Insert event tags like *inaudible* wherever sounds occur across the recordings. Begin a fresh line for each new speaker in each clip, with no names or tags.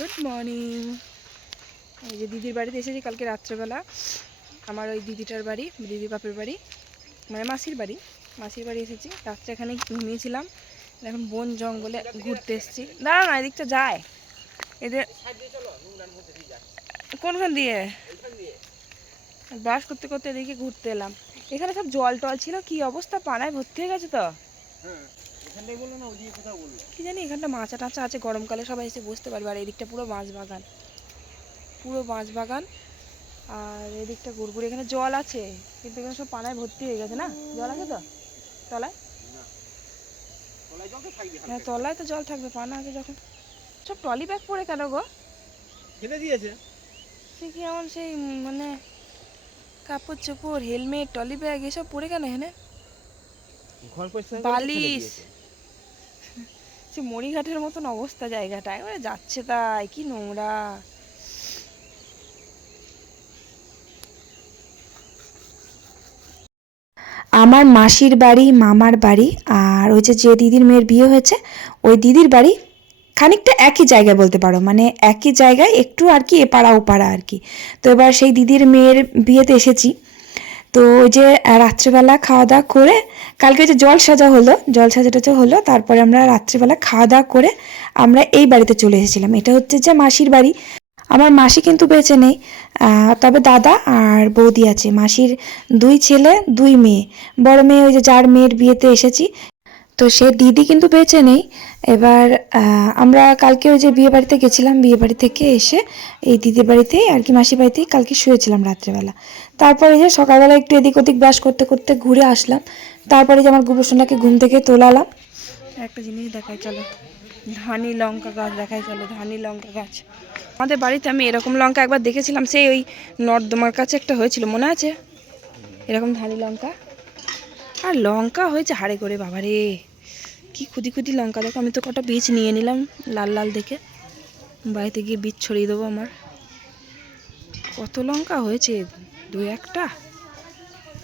Good morning এই যে দিদির বাড়িতে এসেছি কালকে রাত্রেবেলা। আমার ওই দিদিটার বাড়ি, দিদি বাপের বাড়ি মানে মাসির বাড়ি। মাসির বাড়ি এসেছি। রাত্রে এখানে ঘুমিয়েছিলাম। এখন বন জঙ্গলে ঘুরতে এসেছি। দাঁড়া না, এদিকটা যায়। এদের কোনখান দিয়ে? ব্রাশ করতে করতে এদিকে ঘুরতে এলাম। এখানে সব জল টল ছিল? কি অবস্থা? পানায় ভর্তি হয়ে গেছে তো? কি জানি এখানটা মাচা টাচা আছে গরমকালে সবাই এসে বসতে পারবে। আর এদিকটা পুরো মাছ বাগান। পুরো মাছ বাগান। আর এদিকটা ঘুরঘুরে এখানে জল আছে। কিন্তু এখানে সব পানায় ভর্তি হয়ে গেছে না? জল আছে তো? তলায়? হ্যাঁ তলায় তো জল থাকবে পানা আছে যখন। সব ট্রলি ব্যাগ পরে কেন গো?
ফেলে দিয়েছে।
সে কি এমন সেই মানে কাপড় চোপড় হেলমেট ট্রলি ব্যাগ এসব পরে কেন এখানে? বালিশ সে মরিঘাটের মতন অবস্থা জায়গাটা এবারে যাচ্ছে তাই, কি নোংরা।
আমার মাসির বাড়ি, মামার বাড়ি আর ওই যে যে দিদির মেয়ের বিয়ে হয়েছে, ওই দিদির বাড়ি খানিকটা একই জায়গায় বলতে পারো মানে একই জায়গায় একটু আর কি এপাড়া ওপাড়া আর কি। তো এবার সেই দিদির মেয়ের বিয়েতে এসেছি। তো ওই যে রাত্রিবেলা খাওয়া দাওয়া করে কালকে যে জল সাজা হলো, জল সাজাটা তো হলো, তারপরে আমরা রাত্রিবেলা খাওয়া দাওয়া করে আমরা এই বাড়িতে চলে এসেছিলাম। এটা হচ্ছে যে মাসির বাড়ি। আমার মাসি কিন্তু বেঁচে নেই তবে দাদা আর বৌদি আছে। মাসির দুই ছেলে, দুই মেয়ে। বড় মেয়ে ওই যে, যার মেয়ের বিয়েতে এসেছি তো সে দিদি কিন্তু বেঁচে নেই। এবার আমরা কালকে ওই যে বিয়ে বাড়িতে গেছিলাম, বিয়ে বাড়ি থেকে এসে এই দিদির বাড়িতেই আর কি মাসির বাড়িতেই কালকে শুয়েছিলাম রাত্রেবেলা। তারপরে যে সকালবেলা একটু এদিক ওদিক ব্রাশ করতে করতে ঘুরে আসলাম। তারপরে যে আমার গোবরসোনাকে ঘুম থেকে তোলালাম।
একটা জিনিস দেখাই, চলো। ধানি লঙ্কা গাছ দেখাই, চলো, ধানি লঙ্কা গাছ। আমাদের বাড়িতে আমি এরকম লঙ্কা একবার দেখেছিলাম, সেই ওই নর্দমার কাছে একটা হয়েছিল, মনে আছে? এরকম ধানি লঙ্কা। আর লঙ্কা হয়েছে, হাড়ে করে, বাবারে। কি খুদি খুদি লঙ্কা দেখো, আমি তো কটা বীজ নিয়ে নিলাম, লাল লাল দেখে। বাড়িতে গিয়ে বীজ ছড়িয়ে দেবো আমার। কত লঙ্কা হয়েছে? দু একটা?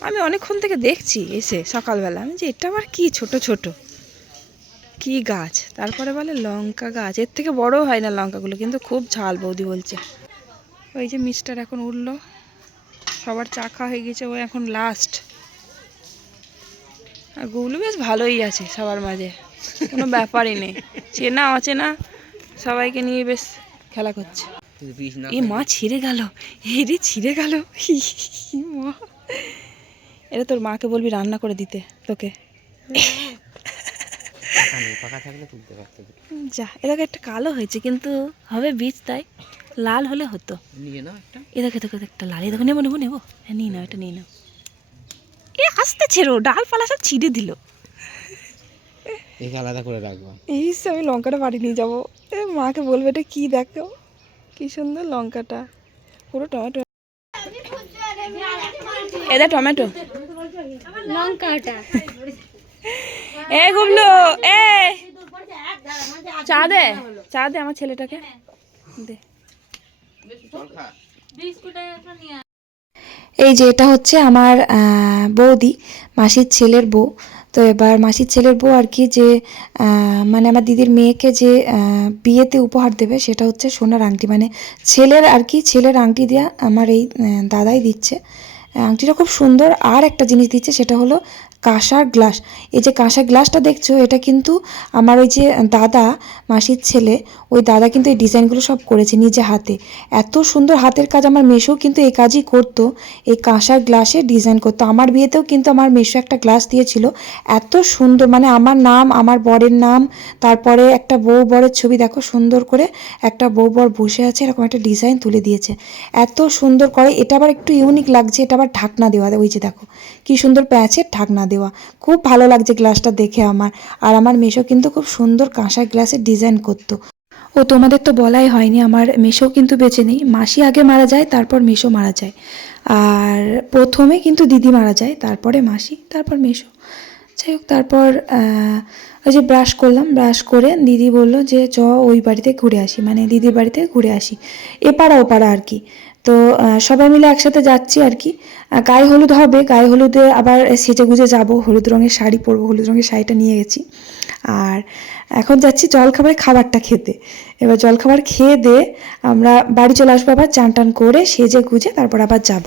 আমি অনেকক্ষণ থেকে দেখছি এসে সকালবেলা। আমি যে এটা আবার কি ছোট ছোট? কি গাছ? তারপরে বলে লঙ্কা গাছ। এর থেকে বড় হয় না লঙ্কাগুলো, কিন্তু খুব ঝাল বৌদি বলছে। ওই যে মিস্টার এখন উঠল। সবার চা খাওয়া হয়ে গেছে, ও এখন লাস্ট আর গুগলু বেশ ভালোই আছে সবার মাঝে। কোনো ব্যাপারই নেই। চেনা অচেনা সবাইকে নিয়ে বেশ খেলা করছে। এ মা ছিঁড়ে গেল। এ রে ছিঁড়ে গেল। মা। এটা তোর মাকে বলবি রান্না করে দিতে তোকে। যা এটাকে একটা কালো হয়েছে কিন্তু হবে বীজ তাই। লাল হলে হতো।
নিয়ে নাও একটা।
এ দেখে দেখো একটা লাল। এ দেখো নেব নেব নেব। হ্যাঁ নিয়ে নাও এটা নিয়ে নাও। এ আসতে ছেড়ো ডালপালা সব ছিঁড়ে দিল।
একে আলাদা করে রাখব।
এই সে আমি লঙ্কাটা বাড়ি নিয়ে যাব। এ মাকে বলবে এটা কি দেখো? কি সুন্দর লঙ্কাটা। পুরো টমেটো। এটা টমেটো।
লঙ্কাটা।
এ গুবলু এ। চা দে চা দে আমার ছেলেটাকে। দে।
এই যে এটা হচ্ছে আমার বৌদি, মাসির ছেলের বউ। তো এবার মাসির ছেলের বউ আর কি যে মানে আমার দিদির মেয়েকে যে বিয়েতে উপহার দেবে সেটা হচ্ছে সোনার আংটি। মানে ছেলের আর কি, ছেলের আংটি দেওয়া আমার এই দাদাই দিচ্ছে। আংটিটা খুব সুন্দর। আর একটা জিনিস দিচ্ছে সেটা হলো কাঁসার গ্লাস। এই যে কাঁসার গ্লাসটা দেখছ, এটা কিন্তু আমার ওই যে দাদা, মাসির ছেলে, ওই দাদা কিন্তু এই ডিজাইনগুলো সব করেছে নিজে হাতে। এত সুন্দর হাতের কাজ আমার মেশো কিন্তু এই কাজই করতো, এই কাঁসার গ্লাসে ডিজাইন করতো। আমার বিয়েতেও কিন্তু আমার মেশো একটা গ্লাস দিয়েছিল, এত সুন্দর মানে আমার নাম, আমার বরের নাম, তারপরে একটা বউ বরের ছবি, দেখো সুন্দর করে একটা বউ বর বসে আছে, এরকম একটা ডিজাইন তুলে দিয়েছে। এত সুন্দর করে, এটা আবার একটু ইউনিক লাগছে, এটা আবার ঢাকনা দেওয়া, ওই যে দেখো, কি সুন্দর প্যাঁচের ঢাকনা দেওয়া। খুব ভালো লাগছে গ্লাসটা দেখে আমার। আর আমার মেশো কিন্তু খুব সুন্দর কাঁসার গ্লাসের ডিজাইন করতো। ও, তোমাদের তো বলাই হয়নি, আমার মেশো কিন্তু বেঁচে নেই। মাসি আগে মারা যায়, তারপর মেশো মারা যায়। আর প্রথমে কিন্তু দিদি মারা যায়, তারপরে মাসি, তারপর মেশো। যাই হোক, তারপর ওই যে ব্রাশ করলাম, ব্রাশ করে দিদি বলল যে, চ, ওই বাড়িতে ঘুরে আসি। মানে দিদির বাড়িতে ঘুরে আসি। এপাড়া ওপাড়া আর কি। তো সবাই মিলে একসাথে যাচ্ছি আর কি। গায়ে হলুদ হবে, গায়ে হলুদে আবার সেজে গুজে যাব। হলুদ রঙের শাড়ি পরবো, হলুদ রঙের শাড়িটা নিয়ে গেছি। আর এখন যাচ্ছি জলখাবার খাবারটা খেতে। এবার জলখাবার খেয়ে দিয়ে আমরা বাড়ি চলে আসব আবার, চান টান করে সেজে গুজে তারপর আবার যাব।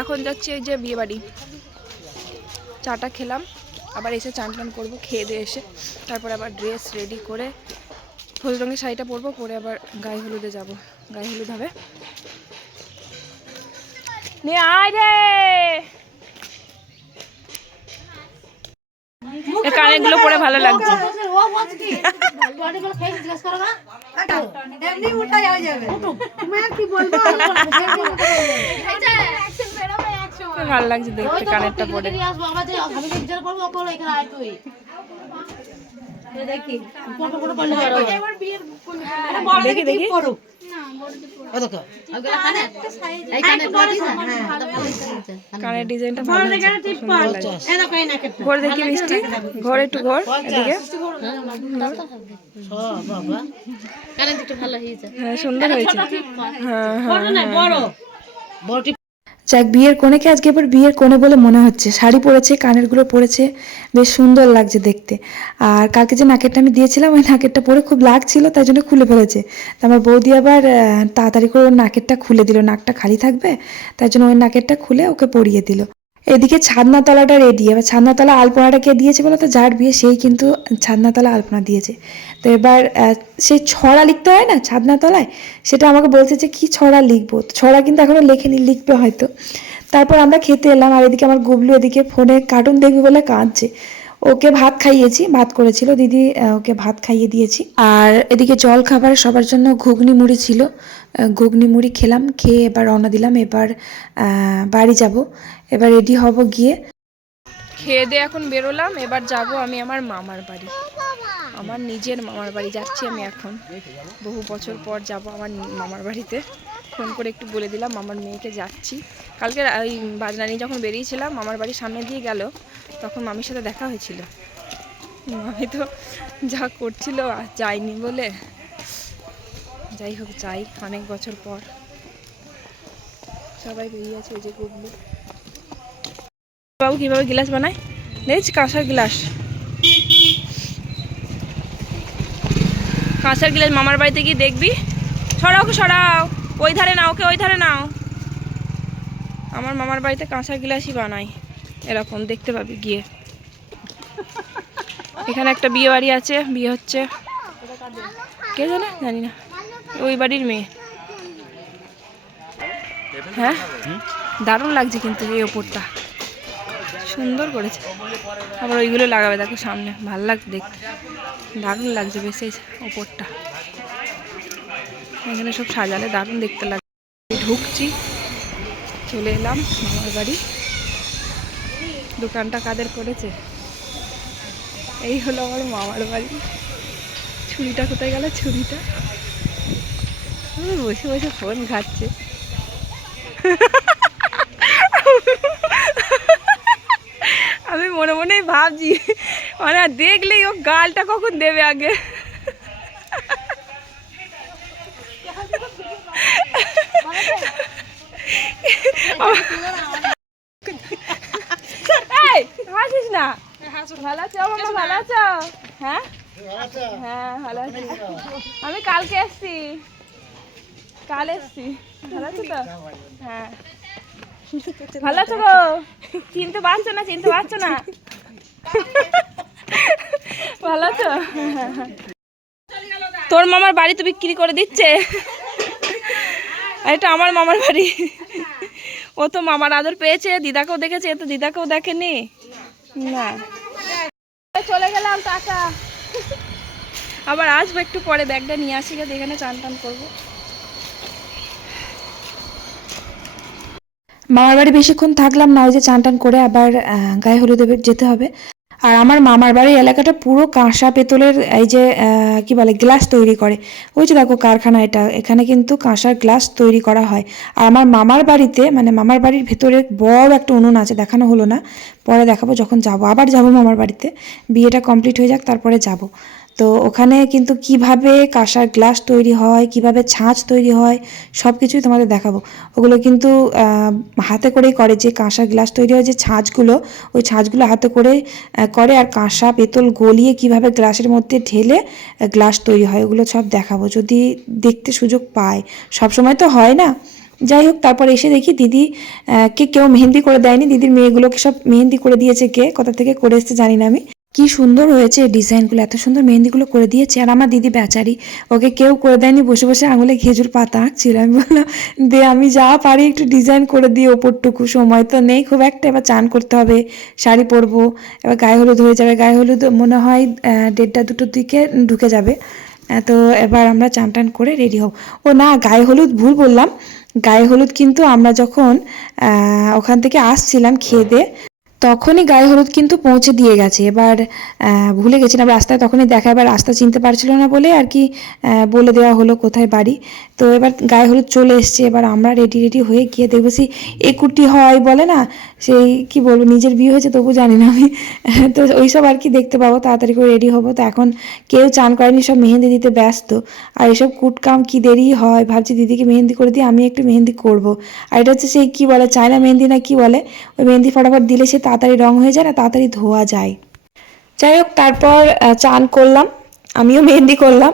এখন যাচ্ছি ওই যে বিয়ে বাড়ি চাটা খেলাম, আবার এসে চান টান করব, খেয়ে দিয়ে এসে। তারপর আবার ড্রেস রেডি করে হলুদ রঙের শাড়িটা পরবো পরে আবার গায়ে হলুদে যাব। গায়ে হলুদ হবে। নিয়ে আয় রে! কানেরগুলো পরে ভালো লাগছে। ভালো লাগছে দেখতে কানেরটা পরে। দেখি। দেখি। কানের ডিজাইনটা ভালো ঘর দেখি মিষ্টি? ঘর একটু ঘর? এদিকে? হ্যাঁ সুন্দর হয়েছে। হ্যাঁ হ্যাঁ
যাক, বিয়ের কোণেকে আজকে এবার বিয়ের কোণে বলে মনে হচ্ছে? শাড়ি পরেছে, কানেরগুলো পরেছে, বেশ সুন্দর লাগছে দেখতে। আর কালকে যে নাকেরটা আমি দিয়েছিলাম, ওই নাকেরটা পরে খুব লাগছিল, তাই জন্য খুলে ফেলেছে। তা আমার বৌদি আবার তাড়াতাড়ি করে ওর নাকেরটা খুলে দিল, নাকটা খালি থাকবে, তাই জন্য ওই নাকেরটা খুলে ওকে পরিয়ে দিল। এদিকে ছাদনাতলাটা রেডি এবার ছাদনাতলা আলপনাটা কে দিয়েছে বলো তো? যার বিয়ে সেই কিন্তু ছাদনাতলা আলপনা দিয়েছে। তো এবার সেই ছড়া লিখতে হয় না ছাদনাতলায়? সেটা আমাকে বলছে যে, কি ছড়া লিখব? ছড়া কিন্তু এখনও লেখেনি, লিখবে হয়তো। তারপর আমরা খেতে এলাম, আর এদিকে আমার গুবলু এদিকে ফোনে কার্টুন দেখবি বলে কাঁদছে। ওকে ভাত খাইয়েছি, ভাত করেছিল, দিদি ওকে ভাত খাইয়ে দিয়েছি। আর এদিকে জল খাবার সবার জন্য ঘুগনি মুড়ি ছিল। ঘুগনি মুড়ি খেলাম, খেয়ে এবার রওনা দিলাম, এবার বাড়ি যাব। এবার রেডি হব গিয়ে।
খেয়ে দিয়ে এখন বেরোলাম, এবার যাব আমি আমার মামার বাড়ি। আমার নিজের মামার বাড়ি যাচ্ছি আমি এখন। বহু বছর পর যাব আমার মামার বাড়িতে। ফোন করে একটু বলে দিলাম, আমার মেয়েকে যাচ্ছি। কালকে ওই বাজনানি যখন বেরিয়েছিলাম মামার বাড়ির সামনে দিয়ে গেল, তখন মামির সাথে দেখা হয়েছিল। মামি তো যা করছিল আর যাইনি বলে। যাই হোক, যাই, অনেক বছর পর। সবাই বেরিয়ে আছে ওই যে গুবলু বাবু কীভাবে গ্লাস বানায়? দেখছি কাঁসার গ্লাস। কাঁসার গ্লাস মামার বাড়িতে গিয়ে দেখবি? সরাও সরাও। ওই ধারে নাও, ওকে ওই ধারে নাও। আমার মামার বাড়িতে কাঁচা গ্লাসই বানাই। এরকম, দেখতে পাবি গিয়ে। এখানে একটা বিয়ে বাড়ি আছে, বিয়ে হচ্ছে। কে জানে? জানি না। ওই বাড়ির মেয়ে। হ্যাঁ? দারুণ লাগছে কিন্তু এই ওপরটা। সুন্দর করেছে। আবার ওইগুলো লাগাবে, দেখো সামনে। ভালো লাগছে দেখতে দারুণ লাগছে বেশ এই ওপরটা। এখানে সব সাজালে দারুণ দেখতে লাগে। ঢুকছি, চলে এলাম মামার বাড়ি। দোকানটা কাদের করেছে? এই হলো আমার মামার বাড়ি। ছুরিটা কোথায় গেল? ছুরিটা। বসে বসে ফোন ঘাটছে। আমি মনে মনেই ভাবছি মানে দেখলেই ও গালটা কখন দেবে আগে? এই, হাসিস না? ভালো আছো ভালো আছো? হ্যাঁ? হ্যাঁ ভালো আছি। আমি কালকে এসছি। কাল এসছি। ভালো আছো তো? হ্যাঁ। ভালো আছো গো? চিনতে পারছ না চিনতে পারছ না? ভালো আছো? তোর মামার বাড়ি তো বিক্রি করে দিচ্ছে? এটা আমার মামার বাড়ি। ও তো মামার আদর পেয়েছে, দিদাকেও দেখেছে, তো দিদাকেও দেখেনি? না। চলে গেলাম টাকা আবার আসব একটু পরে, ব্যাগটা নিয়ে আসি গেছে এখানে চান টান করব।
মামার বাড়ি বেশিক্ষণ থাকলাম না, ওই যে চান টান করে আবার গায়ে হলুদে যেতে হবে। আর আমার মামার বাড়ির এলাকাটা পুরো কাঁসা পেতলের এই যে কি বলে, গ্লাস তৈরি করে। ওই যে দেখো কারখানা এটা, এখানে কিন্তু কাঁসার গ্লাস তৈরি করা হয়। আর আমার মামার বাড়িতে মানে মামার বাড়ির ভেতরে বড় একটা উনুন আছে, দেখানো হলো না। পরে দেখাবো যখন যাব। আবার যাব মামার বাড়িতে। বিয়েটা কমপ্লিট হয়ে যাক, তারপরে যাব। তো ওখানে কিন্তু কীভাবে কাঁসার গ্লাস তৈরি হয়, কীভাবে ছাঁচ তৈরি হয় সব কিছুই তোমাদের দেখাবো। ওগুলো কিন্তু হাতে করেই করে যে কাঁসার গ্লাস তৈরি হয়, যে ছাঁচগুলো, ওই ছাঁচগুলো হাতে করে করে আর কাঁসা পেতল গলিয়ে কীভাবে গ্লাসের মধ্যে ঢেলে গ্লাস তৈরি হয়, ওগুলো সব দেখাবো। যদি দেখতে সুযোগ পায়। সব সময় তো হয় না। যাই হোক, তারপর এসে দেখি দিদি কে কেউ মেহেন্দি করে দেয়নি। দিদির মেয়েগুলোকে সব মেহেন্দি করে দিয়েছে কে? কোথা থেকে করে এসেছে জানি না আমি। কি সুন্দর হয়েছে ডিজাইনগুলো, এত সুন্দর মেহেন্দিগুলো করে দিয়েছে। আর আমার দিদি বেচারি, ওকে কেউ করে দেয়নি, বসে বসে আঙুলে খেজুর পাতা আঁকছিল। আমি বললাম, দে, আমি যা পারি একটু ডিজাইন করে দিই ওপরটুকু, সময় তো নেই, খুব একটা এবার চান করতে হবে, শাড়ি পরবো, এবার গায়ে হলুদ হয়ে যাবে। গায়ে হলুদ মনে হয় দেড়টা দুটোর দিকে ঢুকে যাবে। তো এবার আমরা চান টান করে রেডি হব। ও না, গায়ে হলুদ ভুল বললাম। গায়ে হলুদ কিন্তু আমরা যখন ওখান থেকে আসছিলাম খেয়ে তখনই গায়ে হলুদ কিন্তু পৌঁছে দিয়ে গেছে। এবার ভুলে গেছিলাম রাস্তায় তখনই দেখা, এবার রাস্তা চিনতে পারছিল না বলে আর কি বলে দেওয়া হলো কোথায় বাড়ি। তো এবার গায়ে হলুদ চলে এসছে, এবার আমরা রেডি রেডি হয়ে গিয়ে দেখব সেই একুটি হয় বলে না, সেই কি বলব, নিজের বিয়ে হয়েছে তবু জানি না আমি। *laughs* তো ওইসব আর কি দেখতে পাবো, তাড়াতাড়ি করে রেডি হব। তো এখন কেউ চান করেনি, সব মেহেন্দি দিতে ব্যস্ত। আর এসব কুটকাম কি দেরি হয়? ভাবছি দিদিকে মেহেন্দি করে দিয়ে আমি একটু মেহেন্দি করব। আর এটা হচ্ছে সেই কি বলে, চায়না মেহেন্দি না কি বলে? ওই মেহেন্দি ফটাফট দিলে সে তাড়াতাড়ি রং হয়ে যায় না তাড়াতাড়ি ধোয়া যায়। যাই হোক তারপর চান করলাম। আমিও মেহেন্দি করলাম।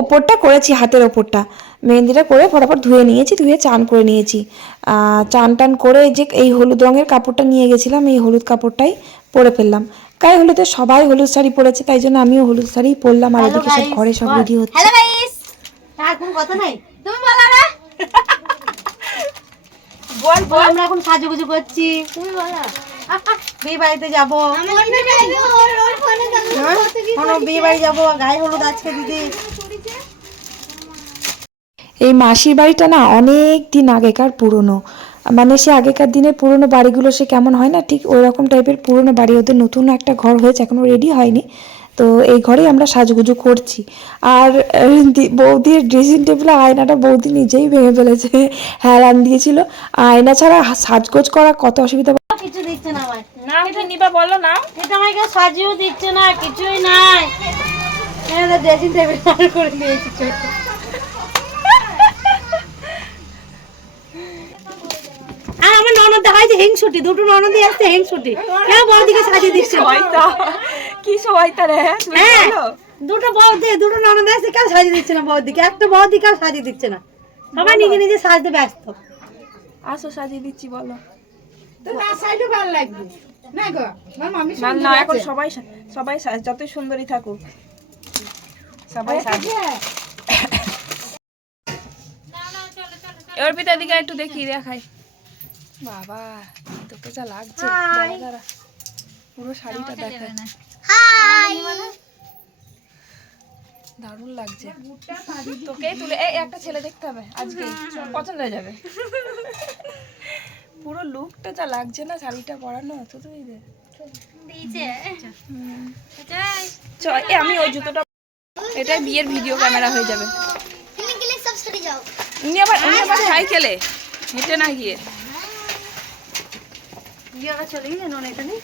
ওপরটা করেছি হাতের ওপরটা। মেহেন্দিটা করে ফটাফট ধুয়ে নিয়েছি ধুয়ে চান করে নিয়েছি। চান টান করে যে এই হলুদ রঙের কাপড়টা নিয়ে গেছিলাম এই হলুদ কাপড়টাই পরে ফেললাম। গায়ে হলুদে সবাই হলুদ শাড়ি পরেছে তাই জন্য আমিও হলুদ শাড়ি পরলাম। আর ওদিকে সব ঘরে সব রেডি হচ্ছে।
হ্যালো গাইস কথা নাই। তুমি বলো না *laughs*
বল বল
আমরা এখন সাজুগুজু করছি। তুমি বলো বিয়ে বাড়িতে যাব। হ্যাঁ? কোনো বিয়ে বাড়ি যাব গায়ে হলুদ আজকে দিদি।
এই মাসির বাড়িটা না অনেক দিন আগেকার পুরনো। মানে সে আগেকার দিনের পুরনো বাড়িগুলো সে কেমন হয় না ঠিক ওই রকম টাইপের পুরনো বাড়ি। ওদের নতুন একটা ঘর হয়েছে এখনও রেডি হয়নি। তো এই ঘরেই আমরা সাজুগুজু করছি। আর দি- বৌদির ড্রেসিং টেবিলে আয়নাটা বৌদি নিজেই ভেঙে ফেলেছে হেলান দিয়েছিল। আয়না ছাড়া সাজগোজ করা কত অসুবিধা
কিছু দিচ্ছে না আমার
না কি নিবা বলো না।
এটা আমাকে সাজিয়েও দিচ্ছে না কিছুই নাই। ড্রেসিং টেবিল করে ছোট। আর আমার ননদ দেখাইছে হিংসুটি দুটো ননদি আসছে হিংসুটি কেন বড়দিকে সাজিয়ে দিচ্ছে?
কি সবাইতা রে তুমি
হ্যাঁ। দুটো বৌদি দুটো ননদ আসছে কেউ সাজিয়ে দিচ্ছে না বৌদিকে একটা বৌদি কেউ সাজিয়ে দিচ্ছে না। সবাই নিজে নিজে সাজতে ব্যস্ত।
আসো সাজিয়ে দিচ্ছি বলো।
না গো আমার মামি
না না এখন সবাই সবাই যতই সুন্দরী থাকুক। সবাই সাজে। এবার পিতা দিকে একটু দেখি দেখাই। বাবা তোকে যা লাগছে। পুরো শাড়িটা দেখায়। দারুণ লাগছে। তোকে তুলে এই একটা ছেলে দেখতে হবে আজকে। পছন্দ হয়ে যাবে। পুরো লুকটা যা লাগছে না শাড়িটা পরানো তো তুই দে চ আমি ওই জুতোটা এটা বিয়ের ভিডিও ক্যামেরা হয়ে যাবে। উনি আবার উনি আবার সাইকেলে। হেঁটে না গিয়ে।
চলে গেছে নন এখানে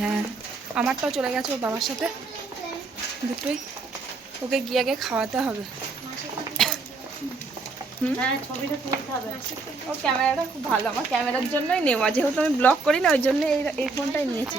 হ্যাঁ আমারটাও চলে গেছে ওর বাবার সাথে। দুটোই। ওকে গিয়ে আগে খাওয়াতে হবে।
হ্যাঁ
ও ক্যামেরাটা খুব ভালো। আমার ক্যামেরার জন্যই নেওয়া। যেহেতু আমি ব্লগ করি না, ওই জন্য এই এই ফোনটাই নিয়েছি।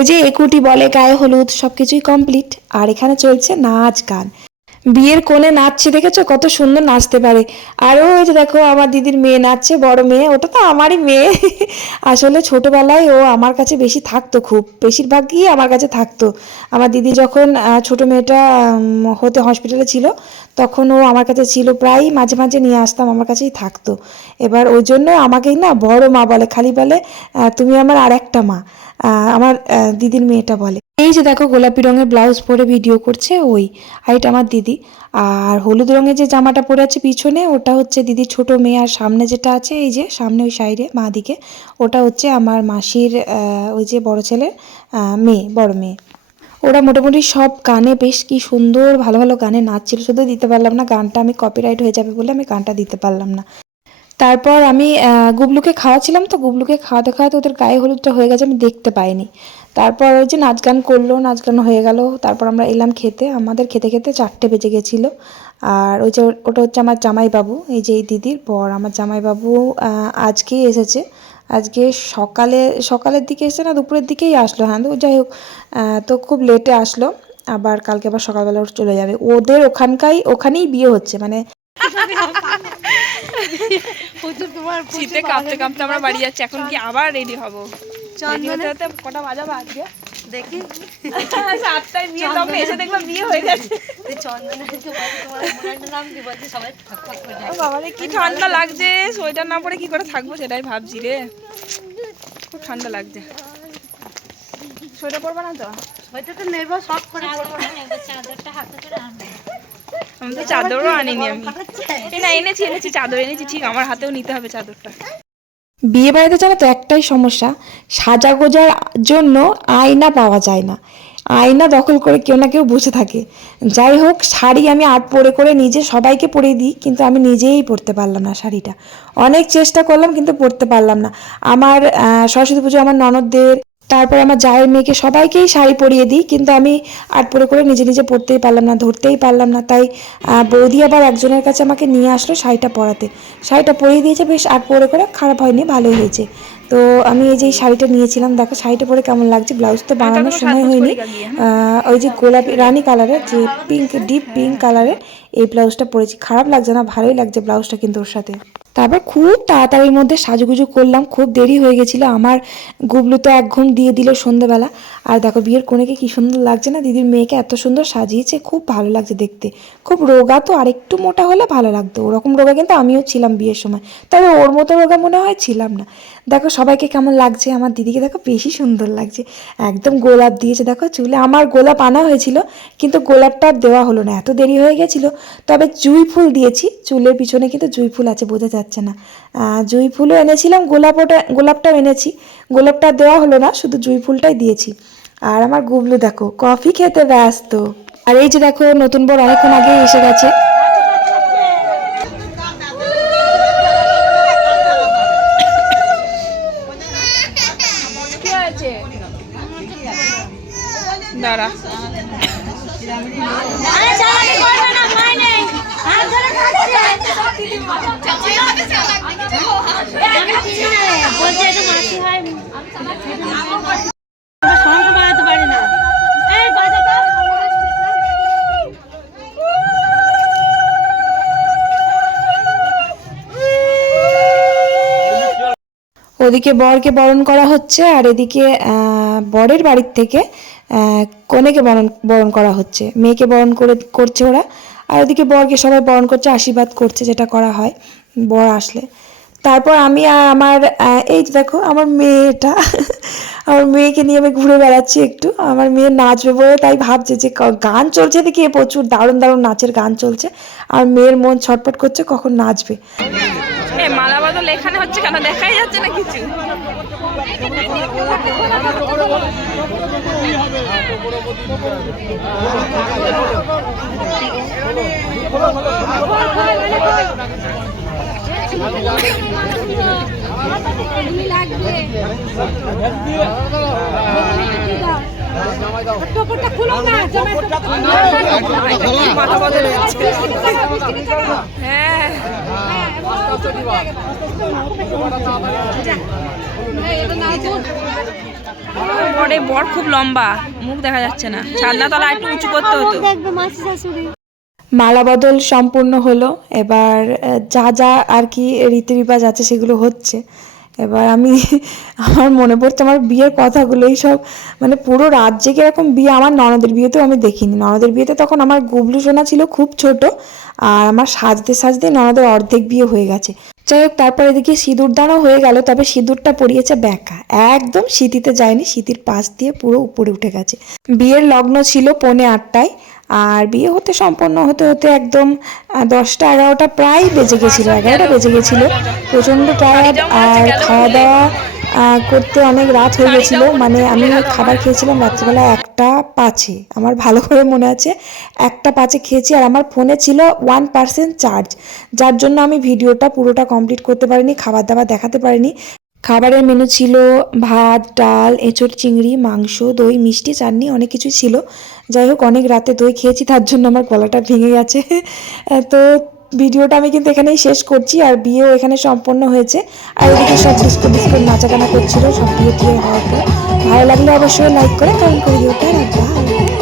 ওই যে একুটি বলে, গায়ে হলুদ সব কিছুই কমপ্লিট আর এখানে চলছে নাচ গান। বিয়ের কোণে নাচছে, দেখেছ? কত সুন্দর নাচতে পারে। আর ওই যে দেখো, আমার দিদির মেয়ে নাচছে, বড় মেয়ে। ওটা তো আমারই মেয়ে। *laughs* আসলে ছোটবেলায় ও আমার কাছে বেশি থাকতো খুব। বেশিরভাগই আমার কাছে থাকতো। আমার দিদি যখন ছোট মেয়েটা হতে হসপিটালে ছিল তখন ও আমার কাছে ছিল প্রায় মাঝে মাঝে নিয়ে আসতাম, আমার কাছেই থাকতো। এবার ওই জন্য আমাকেই না বড় মা বলে, খালি বলে তুমি আমার আর একটা মা আমার দিদির মেয়েটা বলে। এই যে দেখো, গোলাপি রঙের ব্লাউজ পরে ভিডিও করছে ওই, আর এটা আমার দিদি। আর হলুদ রঙের যে জামাটা পরে আছে পিছনে, ওটা হচ্ছে দিদির ছোট মেয়ে, আর সামনে যেটা আছে, এই যে সামনে ওই সাইডে, মা দিকে, ওটা হচ্ছে আমার মাসির ওই যে বড় ছেলের মেয়ে, বড় মেয়ে। ওরা মোটামুটি সব গানে বেশ কি সুন্দর ভালো ভালো গানে নাচছিল। শুধু দিতে পারলাম না, গানটা আমি কপিরাইট হয়ে যাবে বলে আমি গানটা দিতে পারলাম না। তারপর আমি গুবলুকে খাওয়াছিলাম তো গুবলুকে খাওয়াতে খাওয়াতে ওদের গায়ে হলুদটা হয়ে গেছে, আমি দেখতে পাইনি। তারপর ওই যে নাচ গান করল, নাচ গান হয়ে গেল। তারপর আমরা এলাম খেতে, আমাদের খেতে খেতে চারটে বেজে গেছিল। আর ওই যে ওটা হচ্ছে আমার জামাইবাবু, এই যে এই দিদির পর আমার জামাইবাবু আজকেই এসেছে। আজকে সকালে সকালের দিকে এসে না দুপুরের দিকেই আসলো হ্যাঁ তো যাই হোক তো খুব লেটে আসলো আবার কালকে আবার সকালবেলা ওর চলে যাবে। ওদের ওখানকাই ওখানেই বিয়ে হচ্ছে মানে
শীতে কাঁপতে কাঁপতে আমরা বাড়ি যাচ্ছি এখন কি আবার রেডি হব? কটা বাজাবো আজকে?
দেখি।
সাতটায় বিয়ে তখন এসে দেখলাম বিয়ে হয়ে গেছে। কি ঠান্ডা লাগছে সোয়েটার না পরে কি করে থাকব সেটাই ভাবছি রে। খুব ঠান্ডা লাগছে। সোয়েটার পরবো না তো?
হয়তো তো নেব সব করে
আমি তো চাদরও আনিনি আমি। না এনেছি এনেছি চাদর এনেছি ঠিক আমার হাতেও নিতে হবে চাদরটা।
বিয়ে বাড়িতে জানো তো একটাই সমস্যা সাজা গোজার জন্য আয়না পাওয়া যায় না। আয়না দখল করে কেউ না কেউ বসে থাকে। যাই হোক, শাড়ি আমি আট পরে করে নিজে সবাইকে পরে দিই, কিন্তু আমি নিজেই পরতে পারলাম না শাড়িটা। অনেক চেষ্টা করলাম, কিন্তু পরতে পারলাম না। আমার সরস্বতী পুজো আমার ননদদের তারপর আমার জায়ের মেয়েকে সবাইকেই শাড়ি পরিয়ে দিই কিন্তু আমি আট পরে করে নিজে নিজে পরতেই পারলাম না ধরতেই পারলাম না। তাই বৌদি আবার একজনের কাছে আমাকে নিয়ে আসলো শাড়িটা পরাতে। শাড়িটা পরিয়ে দিয়েছে বেশ আট পরে করে খারাপ হয়নি ভালোই হয়েছে। তো আমি এই যে এই শাড়িটা নিয়েছিলাম দেখো শাড়িটা পরে কেমন লাগছে ব্লাউজ তো বানানোর সময় হয়নি। ওই যে গোলাপি রানী কালারের যে পিঙ্ক ডিপ পিঙ্ক কালারের এই ব্লাউজটা পরেছি খারাপ লাগছে না ভালোই লাগছে ব্লাউজটা কিন্তু ওর সাথে। তারপর খুব তাড়াতাড়ির মধ্যে সাজুগুজু করলাম, খুব দেরি হয়ে গেছিল। আমার গুবলু তো এক ঘুম দিয়ে দিল সন্ধ্যেবেলা। আর দেখো বিয়ের কোণেকে কি সুন্দর লাগছে না? দিদির মেয়েকে এত সুন্দর সাজিয়েছে, খুব ভালো লাগছে দেখতে। খুব রোগা তো, আরেকটু মোটা হলে ভালো লাগতো। ওরকম রোগা কিন্তু আমিও ছিলাম বিয়ের সময়। তবে ওর মতো রোগা মনে হয় ছিলাম না। দেখো সবাইকে কেমন লাগছে? আমার দিদিকে দেখো বেশি সুন্দর লাগছে। একদম গোলাপ দিয়েছে, দেখো চুলে। আমার গোলাপ আনা হয়েছিল, কিন্তু গোলাপটা দেওয়া হলো না। এত দেরি হয়ে গেছিল। তবে জুঁই ফুল দিয়েছি। চুলের পিছনে কিন্তু জুঁই ফুল আছে, বোঝা যাচ্ছে না। জুঁই ফুলও এনেছিলাম গোলাপ ওটা গোলাপটাও এনেছি। গোলাপটা দেওয়া হলো না শুধু জুঁই ফুলটাই দিয়েছি। আর আমার গুবলু দেখো কফি খেতে ব্যস্ত। আর এই যে দেখো নতুন বর অনেকক্ষণ আগে এসে গেছে।
দাঁড়া।
ওদিকে বরকে বরণ করা হচ্ছে, আর এদিকে বরের বাড়ির থেকে কনেকে বরণ বরণ করা হচ্ছে। মেয়েকে বরণ করে, করছে ওরা। আর ওদিকে বরকে সবাই বরণ করছে, আশীর্বাদ করছে, যেটা করা হয়। বর আসলে। তারপর আমি আর আমার এই যে দেখো আমার মেয়েটা আমার মেয়েকে নিয়ে আমি ঘুরে বেড়াচ্ছি একটু। আমার মেয়ে নাচবে বলে তাই ভাবছে যে গান চলছে দেখি প্রচুর দারুণ দারুণ নাচের গান চলছে। আর মেয়ের মন ছটপট করছে কখন নাচবে।
মালা বদল এখানে হচ্ছে কেন? দেখাই যাচ্ছে না কিছু? *laughs* *laughs* হ্যাঁ বরে খুব লম্বা মুখ দেখা যাচ্ছে না। ছাদনা তলা একটু উঁচু করতে হতো।
দেখবে মাসি শাশুড়ি
মালা বদল সম্পূর্ণ হলো। এবার যা যা আর কি রীতি রিবাজ আছে সেগুলো হচ্ছে। এবার আমি, *laughs* আমার মনে পড়ছে আমার বিয়ের কথাগুলো সব মানে পুরো রাত জেগে এরকম বিয়ে, আমার ননদের বিয়েতেও আমি দেখিনি। ননদের বিয়েতে তখন আমার গুবলু সোনা ছিল খুব ছোট আর আমার সাজতে সাজতে ননদের অর্ধেক বিয়ে হয়ে গেছে। যাই হোক, তারপর এদিকে সিঁদুর দানও হয়ে গেল, তবে সিঁদুরটা পরিয়েছে ব্যাকা। একদম শীতিতে যায়নি শীতির পাশ দিয়ে পুরো উপরে উঠে গেছে। বিয়ের লগ্ন ছিল পৌনে আটটায় আর বিয়ে হতে সম্পন্ন হতে হতে একদম দশটা এগারোটা প্রায় বেজে গেছিল এগারোটা বেজে গেছিল। প্রচণ্ড টায়ার্ড আর খাওয়া দাওয়া করতে অনেক রাত হয়ে গেছিল। মানে আমি খাবার খেয়েছিলাম রাত্রিবেলা একটা পাঁচে। আমার ভালো করে মনে আছে একটা পাঁচে খেয়েছি আর আমার ফোনে ছিল ওয়ান পার্সেন্ট চার্জ। যার জন্য আমি ভিডিওটা পুরোটা কমপ্লিট করতে পারিনি খাবার দাবার দেখাতে পারিনি। খাবারের মেনু ছিল ভাত ডাল এঁচড় চিংড়ি মাংস দই মিষ্টি চাটনি অনেক কিছু ছিল। যাই হোক অনেক রাতে দই খেয়েছি, তার জন্য আমার গলাটা ভেঙে গেছে। *laughs* তো ভিডিওটা আমি কিন্তু এখানেই শেষ করছি, আর বিয়েও এখানে সম্পন্ন হয়েছে। আর এদিকে সব ডিস্কো ডিস্কো নাচাগানা করছিল, সব বিয়ে টিয়ে হওয়ার পর। ভালো লাগলে অবশ্যই লাইক করে কমেন্ট করে দিও।